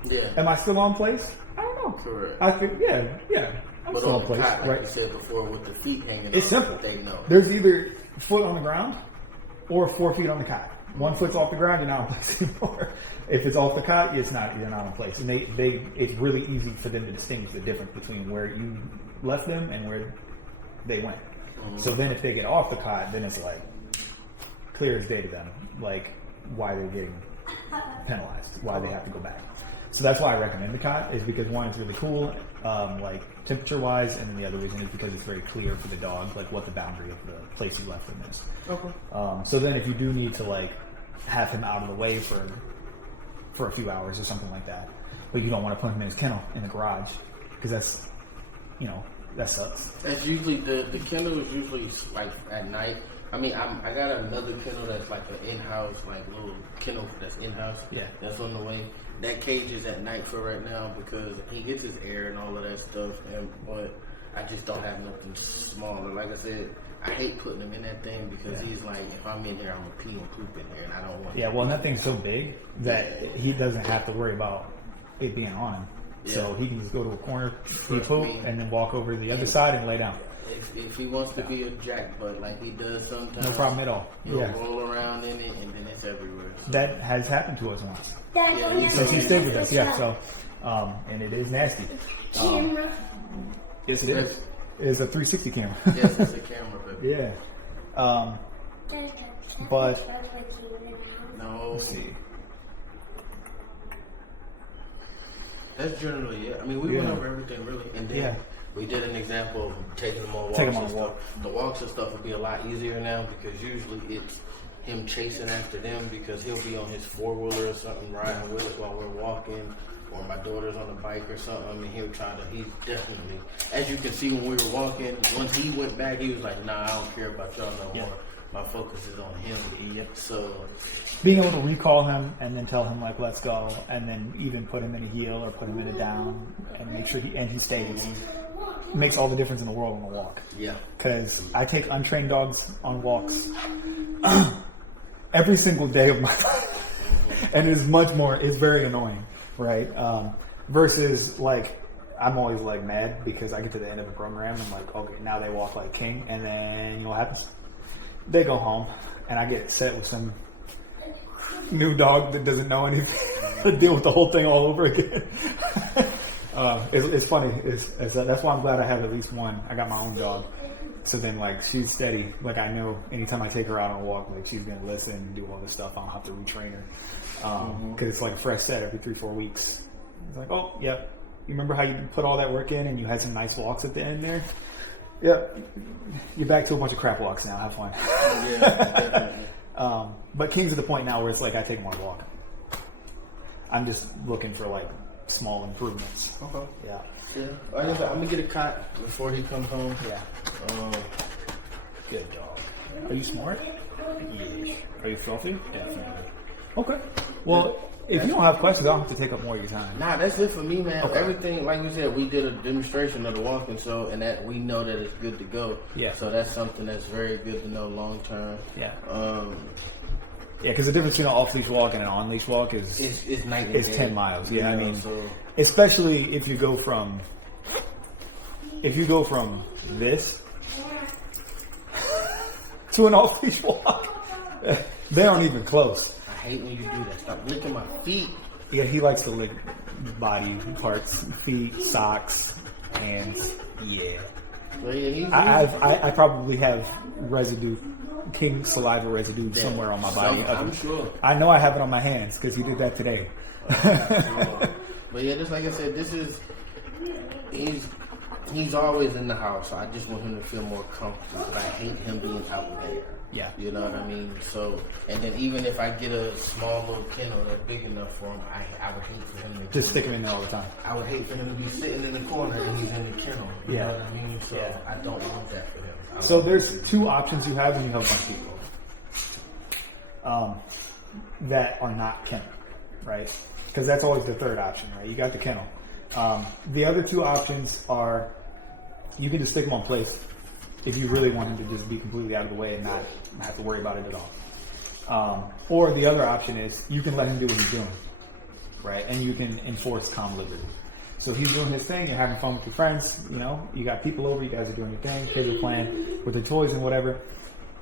Yeah. am I still on place? I don't know. Correct. I think, yeah, I'm But still on on the place, cot, like right? you said before, with the feet hanging It's on, simple. they know. There's either foot on the ground or 4 feet on the cot. 1 foot's off the ground, you're not in place anymore. If it's off the cot, you're not in place. And it's really easy for them to distinguish the difference between where you left them and where they went. So then if they get off the cot, then it's like clear as day to them, like why they're getting penalized, why they have to go back. So that's why I recommend the cot, is because one, it's really cool, like temperature wise, and then the other reason is because it's very clear for the dog, like what the boundary of the place you left him is. Okay. So then if you do need to like have him out of the way for a few hours or something like that, but you don't want to put him in his kennel in the garage, because that's, that sucks. That's usually the kennel is usually like at night. I mean, I got another kennel that's like an in-house, like little kennel that's in-house. Yeah. That's on the way. That cage is at night for right now because he gets his air and all of that stuff. But I just don't have nothing smaller. Like I said, I hate putting him in that thing because he's like, if I'm in there, I'm gonna pee and poop in there, and I don't want. Yeah, well, and that thing's so big that he doesn't have to worry about it being on him. Yeah. So he can just go to a corner, pee, poop, and then walk over to the other side and lay down. If he wants to be a jackbutt like he does sometimes, no problem at all. He'll roll around in it, and then it's everywhere. So. That has happened to us once. Yeah, Since he stayed with us, yeah. So, and it is nasty. Camera. Yes, it is. It is a 360 camera. Yes, it's a camera, baby. Yeah. But no. Let's see. That's generally it. I mean, we went over everything really, and then we did an example of taking them on walks and stuff. The walks and stuff would be a lot easier now because usually it's him chasing after them because he'll be on his 4-wheeler or something riding with us while we're walking, or my daughter's on the bike or something. I mean, he's definitely, as you can see when we were walking, once he went back, he was like, nah, I don't care about y'all no more. My focus is on him. So being able to recall him and then tell him like let's go, and then even put him in a heel or put him in a down and make sure he stays, makes all the difference in the world on a walk. Yeah. Because I take untrained dogs on walks every single day of my life, and it's very annoying, right? Versus like I'm always like mad because I get to the end of the program and I'm like, okay, now they walk like king, and then you know what happens? They go home, and I get set with some new dog that doesn't know anything to deal with the whole thing all over again. It's funny. That's why I'm glad I have at least one. I got my own dog, so then like she's steady. Like I know anytime I take her out on a walk, like she's gonna listen and do all this stuff. I don't have to retrain her because it's like a fresh set every 3-4 weeks. It's like, oh, yep. You remember how you put all that work in and you had some nice walks at the end there? Yep. You're back to a bunch of crap walks now. Have fun. Yeah, definitely. But King's to the point now where it's like I take him on a walk. I'm just looking for like small improvements. Okay. Yeah. Like I said, I'm gonna get a cot before he comes home. Yeah. Good dog. Are you smart? Yes. Are you filthy? Definitely. Okay. Well, if you don't have questions, I don't have to take up more of your time. Nah, that's it for me, man. Okay. Everything, like we said, we did a demonstration of the walking show, and that we know that it's good to go. Yeah. So that's something that's very good to know long term. Yeah. Yeah, because the difference between an off-leash walk and an on-leash walk is night and day. 10 miles. Yeah, I mean, so. Especially if you go from this to an off-leash walk, they aren't even close. I hate when you do that. Stop licking my feet. Yeah, he likes to lick body parts, feet, socks, hands. Yeah. Well, yeah I probably have residue, king saliva residue somewhere on my body. I'm sure. I know I have it on my hands because he did that today. But yeah, just like I said, he's always in the house. So I just want him to feel more comfortable. But I hate him being out there. Yeah. You know what I mean? So, and then even if I get a small little kennel that's big enough for him, I would hate for him to just stick him in there all the time. I would hate for him to be sitting in the corner and he's in the kennel. You know what I mean? So I don't want that for him. So there's 2 options you have when you have a bunch of people that are not kennel, right? Because that's always the third option, right? You got the kennel. The other 2 options are you can just stick them on place if you really want him to just be completely out of the way and not have to worry about it at all. Or the other option is you can let him do what he's doing, right? And you can enforce calm liberty. So he's doing his thing, you're having fun with your friends, you know, you got people over, you guys are doing your thing, kids are playing with their toys and whatever.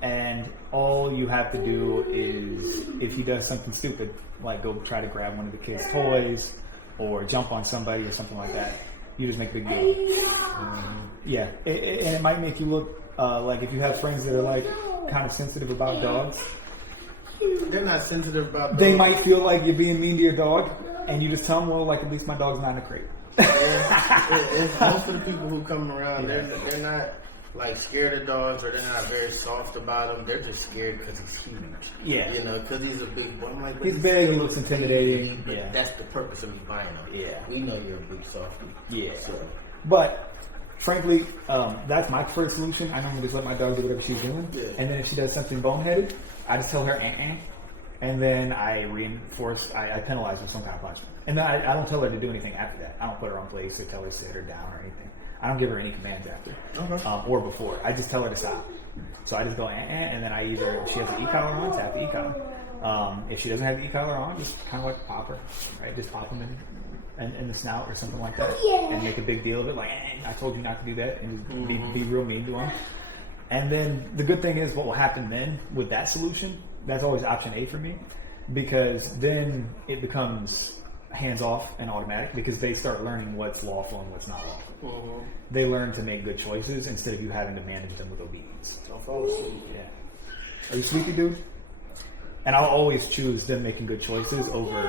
and all you have to do is, if he does something stupid, like go try to grab one of the kids' toys or jump on somebody or something like that, you just make a big deal. Yeah, and it might make you look like if you have friends that are like kind of sensitive about dogs. They're not sensitive about dogs. They might feel like you're being mean to your dog, and you just tell them, well, like, at least my dog's not in a crate. It's most of the people who come around, they're not like scared of dogs, or they're not very soft about him. They're just scared because he's huge. Yeah. You know, because he's a big boy. I'm like, but He's big and looks intimidating. But Yeah. that's the purpose of me buying him. Yeah. We know you're a big softie. Yeah. So, But, frankly, that's my preferred solution. I normally just let my dog do whatever she's doing. Yeah. And then if she does something boneheaded, I just tell her, and then I reinforce, I penalize her with some kind of punishment. And then I don't tell her to do anything after that. I don't put her on place or tell her to sit her down or anything. I don't give her any commands after or before. I just tell her to stop. So I just go, and then I either, if she has an e-collar on, tap the e-collar. If she doesn't have the e-collar on, just kind of like pop her, right? Just pop them in the snout or something like that, and make a big deal of it, like, I told you not to do that, and just be real mean to them. And then the good thing is what will happen then with that solution, that's always option A for me, because then it becomes hands-off and automatic, because they start learning what's lawful and what's not lawful. They learn to make good choices instead of you having to manage them with obedience. I'll fall asleep. Yeah. Are you sleepy, dude? And I'll always choose them making good choices over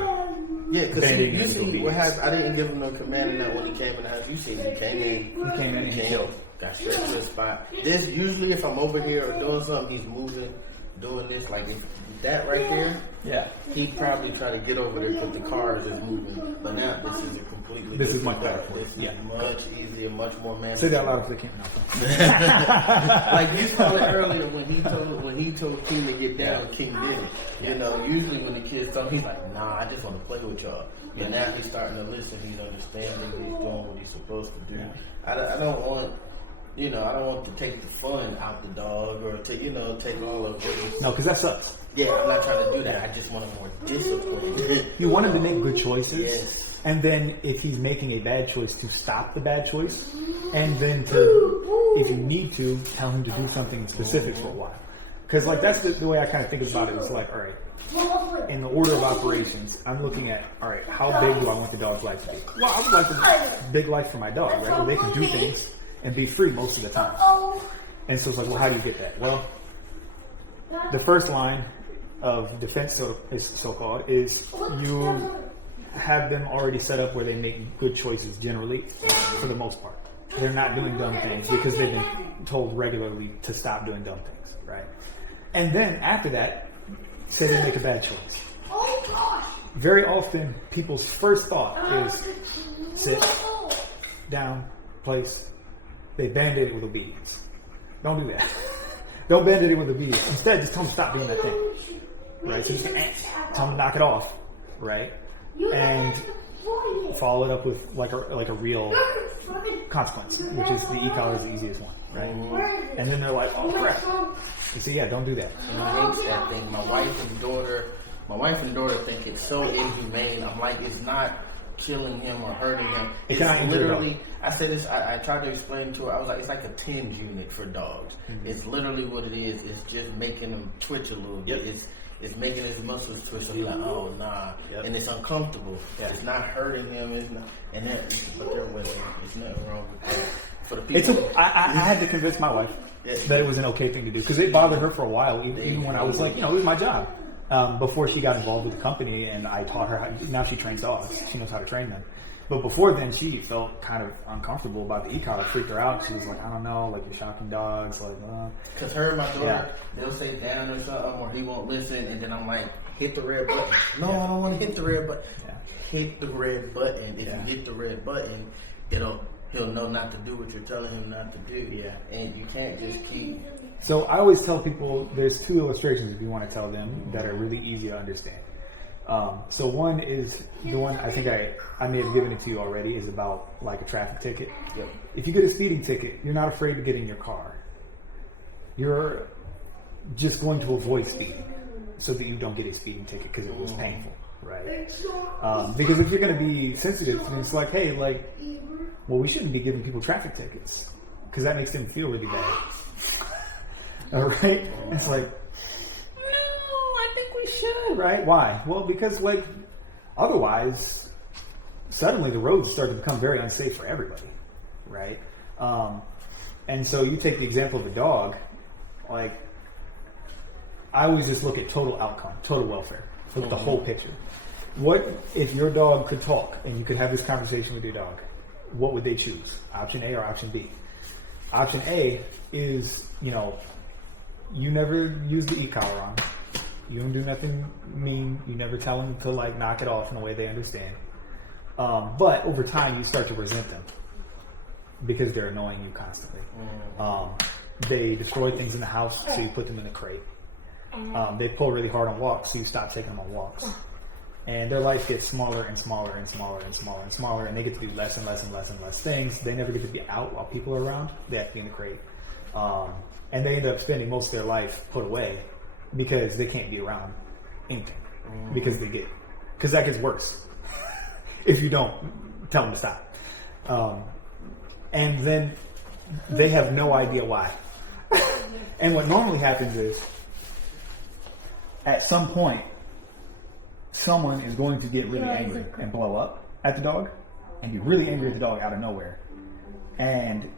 Yeah, because bending you and see obedience. what happened. I didn't give him no command in that when he came in the house. You see, he came in. He came in and he killed. Got straight to the spot. This usually, if I'm over here or doing something, he's moving, doing this. Like if that right there, Yeah. he'd probably try to get over there because the car is just moving. But now this is a completely. This is different much better car. for you. This Yeah. is much easier, much more manageable. Say that louder for the camera. Like you told it earlier when he told King to get down, King did it. You know, usually when the kids talk, he's like, "Nah, I just want to play with y'all." But now he's starting to listen. He's understanding. He's doing what he's supposed to do. I don't want. I don't want to take the fun out the dog or to, take all of it. No, because that sucks. Yeah, I'm not trying to do that. I just want more discipline. You want him to make good choices. Yes. And then if he's making a bad choice, to stop the bad choice. And then to, if you need to, tell him to do something specific for a while. Because like that's the way I kind of think about it. It's like, all right, in the order of operations, I'm looking at, all right, how big do I want the dog's life to be? Well, I would like a big life for my dog, right? Where they can do things and be free most of the time. And so it's like, well, how do you get that? Well, the first line of defense, so-called, is you have them already set up where they make good choices generally, for the most part. They're not doing dumb things because they've been told regularly to stop doing dumb things, right? And then after that, say they make a bad choice. Very often, people's first thought is sit, down, place. They band-aid it with obedience. Don't do that. Don't band-aid it with obedience. Instead, just tell them to stop doing that thing. Right? So just tell them to knock it off. Right? And follow it up with like a real consequence, which is the e-collar is the easiest one. Right? And then they're like, oh crap. You see, yeah, don't do that. And I hate that thing. My wife and daughter think it's so inhumane. I'm like, it's not killing him or hurting him. It's literally, I said this, I tried to explain to her, I was like, it's like a TENS unit for dogs. Mm-hmm. It's literally what it is. It's just making them twitch a little bit. It's making his muscles twitch. So he's like, oh, nah. Yep. And it's uncomfortable. Yeah. It's not hurting him. It's not, but they're winning. There's nothing wrong with that. For the people. I had to convince my wife that it was an okay thing to do. Because it bothered her for a while, even when I was like, it was my job. Before she got involved with the company, and I taught her now she trains dogs. She knows how to train them. But before then, she felt kind of uncomfortable about the e-collar. It freaked her out. She was like, I don't know, like you're shocking dogs. Like, because her and my daughter, they'll say down or something, or he won't listen, and then I'm like, hit the red button. No, I don't want to hit the red button. Yeah. Hit the red button. If you hit the red button, he'll know not to do what you're telling him not to do. Yeah. And you can't just keep. So I always tell people there's two illustrations if you want to tell them that are really easy to understand. So one is the one I think I may have given it to you already, is about like a traffic ticket. Yep. If you get a speeding ticket, you're not afraid to get in your car. You're just going to avoid speeding so that you don't get a speeding ticket because it was painful, right? Because if you're going to be sensitive, then it's like, hey, well, we shouldn't be giving people traffic tickets because that makes them feel really bad. All right? It's like, no, I think we should, right? Why? Well, because like otherwise, suddenly the roads start to become very unsafe for everybody, right? And so you take the example of a dog, like I always just look at total outcome, total welfare, look at the whole picture. What if your dog could talk and you could have this conversation with your dog? What would they choose? Option A or option B? Option A is, you never use the e-collar on. You don't do nothing mean. You never tell them to like knock it off in a way they understand. But over time, you start to resent them because they're annoying you constantly. They destroy things in the house, so you put them in a crate. They pull really hard on walks, so you stop taking them on walks. And their life gets smaller and smaller and smaller and smaller and smaller, and they get to do less and less and less and less things. They never get to be out while people are around. They have to be in the crate. And they end up spending most of their life put away because they can't be around anything. Because that gets worse if you don't tell them to stop. And then they have no idea why. And what normally happens is, at some point, someone is going to get really angry and blow up at the dog and be really angry at the dog out of nowhere. And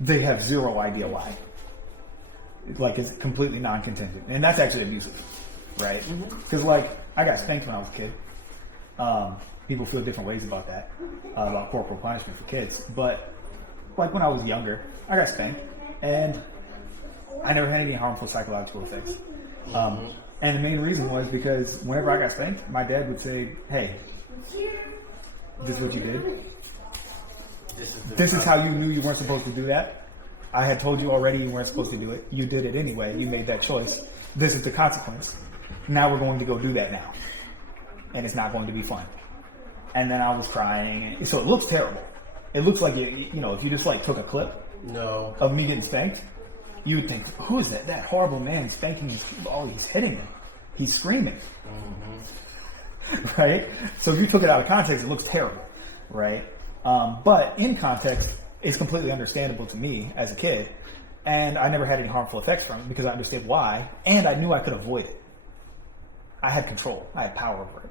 they have zero idea why. It's completely non-contingent. And that's actually abusive, right? Because, I got spanked when I was a kid. People feel different ways about that, about corporal punishment for kids. But, when I was younger, I got spanked. And I never had any harmful psychological effects. And the main reason was because whenever I got spanked, my dad would say, hey, this is what you did. This is how you knew you weren't supposed to do that. I had told you already you weren't supposed to do it. You did it anyway. You made that choice. This is the consequence. Now we're going to go do that now. And it's not going to be fun. And then I was crying. So it looks terrible. It looks like, if you just took a clip of me getting spanked, you would think, who is that? That horrible man spanking his, he's hitting him. He's screaming. Right? So if you took it out of context, it looks terrible. Right? But in context, it's completely understandable to me as a kid. And I never had any harmful effects from it because I understood why. And I knew I could avoid it. I had control. I had power over it.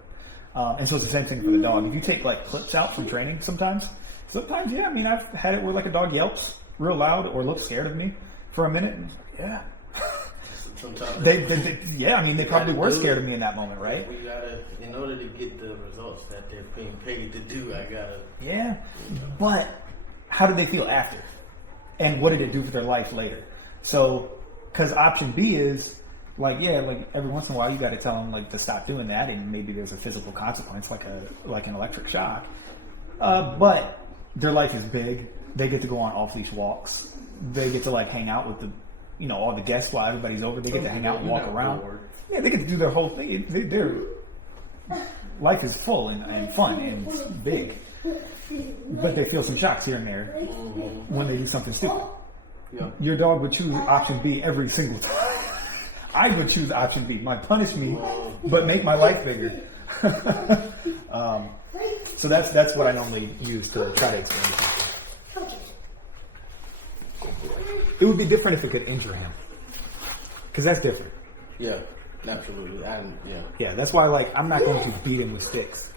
And so it's the same thing for the dog. If you take clips out from training sometimes, yeah, I've had it where a dog yelps real loud or looks scared of me for a minute. And, yeah. Sometimes they probably were scared of me in that moment, right? We gotta, in order to get the results that they're being paid to do, I gotta. Yeah, but how did they feel after? And what did it do for their life later? So, because option B is, every once in a while you got to tell them to stop doing that, and maybe there's a physical consequence, like an electric shock. But their life is big. They get to go on off-leash walks. They get to hang out with all the guests while everybody's over. They get to hang out and walk around. Yeah, they get to do their whole thing. Their life is full and fun and it's big. But they feel some shocks here and there when they do something stupid. Yeah. Your dog would choose option B every single time. I would choose option B. Might punish me, but make my life bigger. So that's what I normally use to try to explain to people. It would be different if it could injure him, because that's different. Yeah, absolutely. Yeah, that's why I'm not going to beat him with sticks.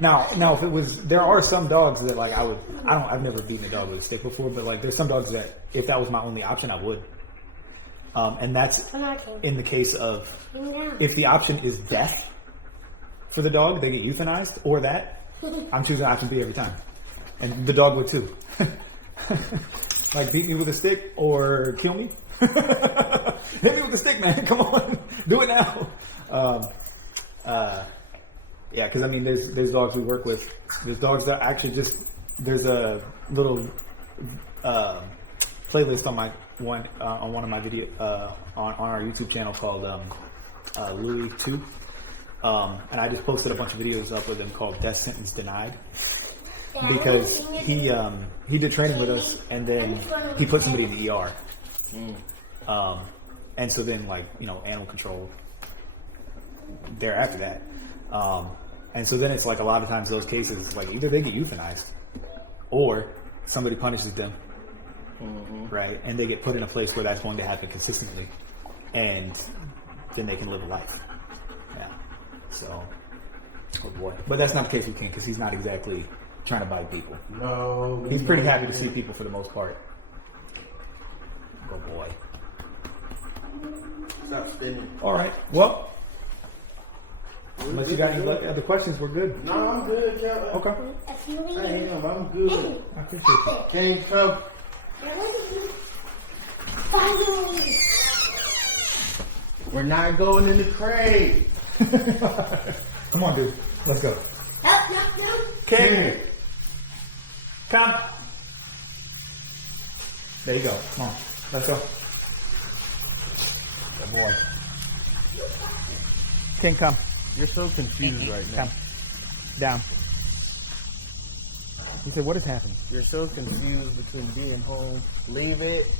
Now if it was, there are some dogs that I've never beaten a dog with a stick before, but there's some dogs that if that was my only option, I would. And that's in the case of if the option is death for the dog, they get euthanized, or that, I'm choosing option B every time. And the dog would too. Beat me with a stick or kill me. Hit me with a stick, man. Come on. Do it now. Yeah, because there's dogs we work with. There's dogs that actually there's a little playlist on one of my video on our YouTube channel called Louis 2. And I just posted a bunch of videos up with him called Death Sentence Denied. Because he did training with us, and then he put somebody in the ER. And so then animal control there after that. And so then it's a lot of times those cases, either they get euthanized or somebody punishes them right? And they get put in a place where that's going to happen consistently, and then they can live a life. Yeah. So, oh boy. But that's not the case with King, because he's not exactly trying to bite people. No. He's pretty happy to see people for the most part. Oh boy. Stop spinning. All right. Well, unless you got any other questions, we're good. No, I'm good, Cal. Okay. I am. I'm good. I appreciate you. King, come. Finally. We're not going in the crate. Come on, dude. Let's go. No. King. Come. There you go. Come on. Let's go. Good boy. King, come. You're so confused right now. Come. Down. He said, what is happening? You're so confused between being home. Leave it.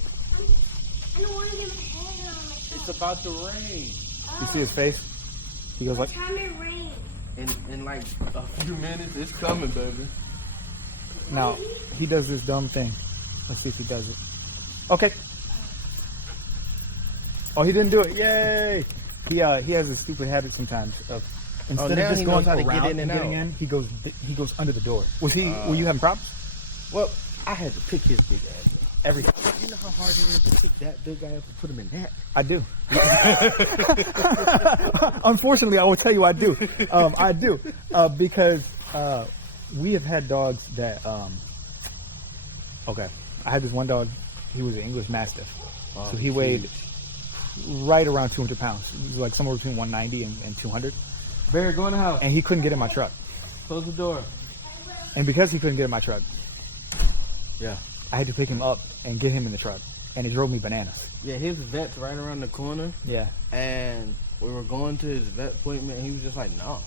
I don't want to get my head on. It's about to rain. You see his face? He goes like, Time it rain. In like a few minutes, it's coming, baby. now, he does this dumb thing. Let's see if he does it. Okay. Oh, he didn't do it. Yay! He has a stupid habit sometimes of instead now of just he going knows how to around get in and getting out. in, he goes under the door. Were you having problems? Well, I had to pick his big ass up. Every time. You know how hard it is to pick that big guy up and put him in that? I do. Unfortunately, I will tell you I do. I do because we have had dogs that. Okay, I had this one dog. He was an English Mastiff, so he weighed right around 200 pounds. He was like somewhere between 190 and 200. Barry, go in the house. And he couldn't get in my truck. Close the door. And because he couldn't get in my truck, Yeah. I had to pick him up and get him in the truck. And it drove me bananas. Yeah, his vet's right around the corner. Yeah. And we were going to his vet appointment, and he was just like, no.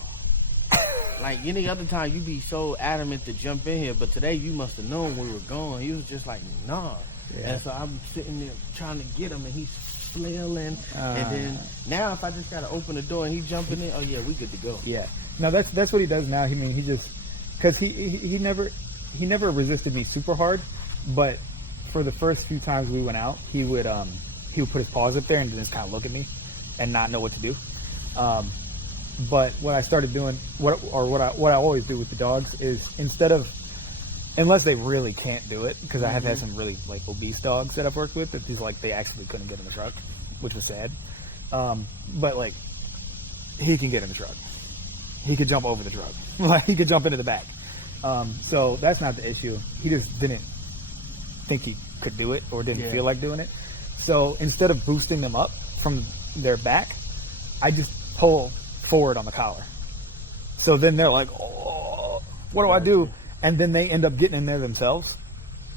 Like, any other time, you'd be so adamant to jump in here, but today you must have known we were going. He was just like, nah. Yeah. And so I'm sitting there trying to get him, and he's flailing. And then now if I just got to open the door and he jumping in, oh, yeah, we good to go. Yeah. No, that's what he does now. He just, because he never resisted me super hard, but for the first few times we went out, he would put his paws up there and just kind of look at me and not know what to do. But what I started doing, what I always do with the dogs is instead of, unless they really can't do it, because I have had some really like obese dogs that I've worked with that just like they actually couldn't get in the truck, which was sad. But like he can get in the truck, he could jump over the truck, like he could jump into the back. So that's not the issue. He just didn't think he could do it or didn't feel like doing it. So instead of boosting them up from their back, I just pull forward on the collar. So then they're like, oh, what do I do? And then they end up getting in there themselves.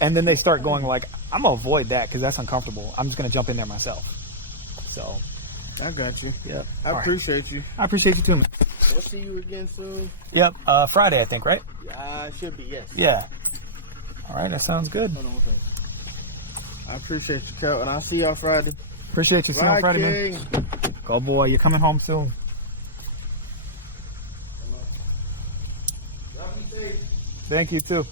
And then they start going like, I'm going to avoid that because that's uncomfortable. I'm just going to jump in there myself. So. I got you. Yep. I appreciate you. I appreciate you too, man. We'll see you again soon. Yep. Friday, I think, right? Should be, yes. Yeah. All right. That sounds good. Hold on one second. I appreciate you, Cal, and I'll see y'all Friday. Appreciate you. See you on Friday, man. Go, boy. You're coming home soon. Thank you, too.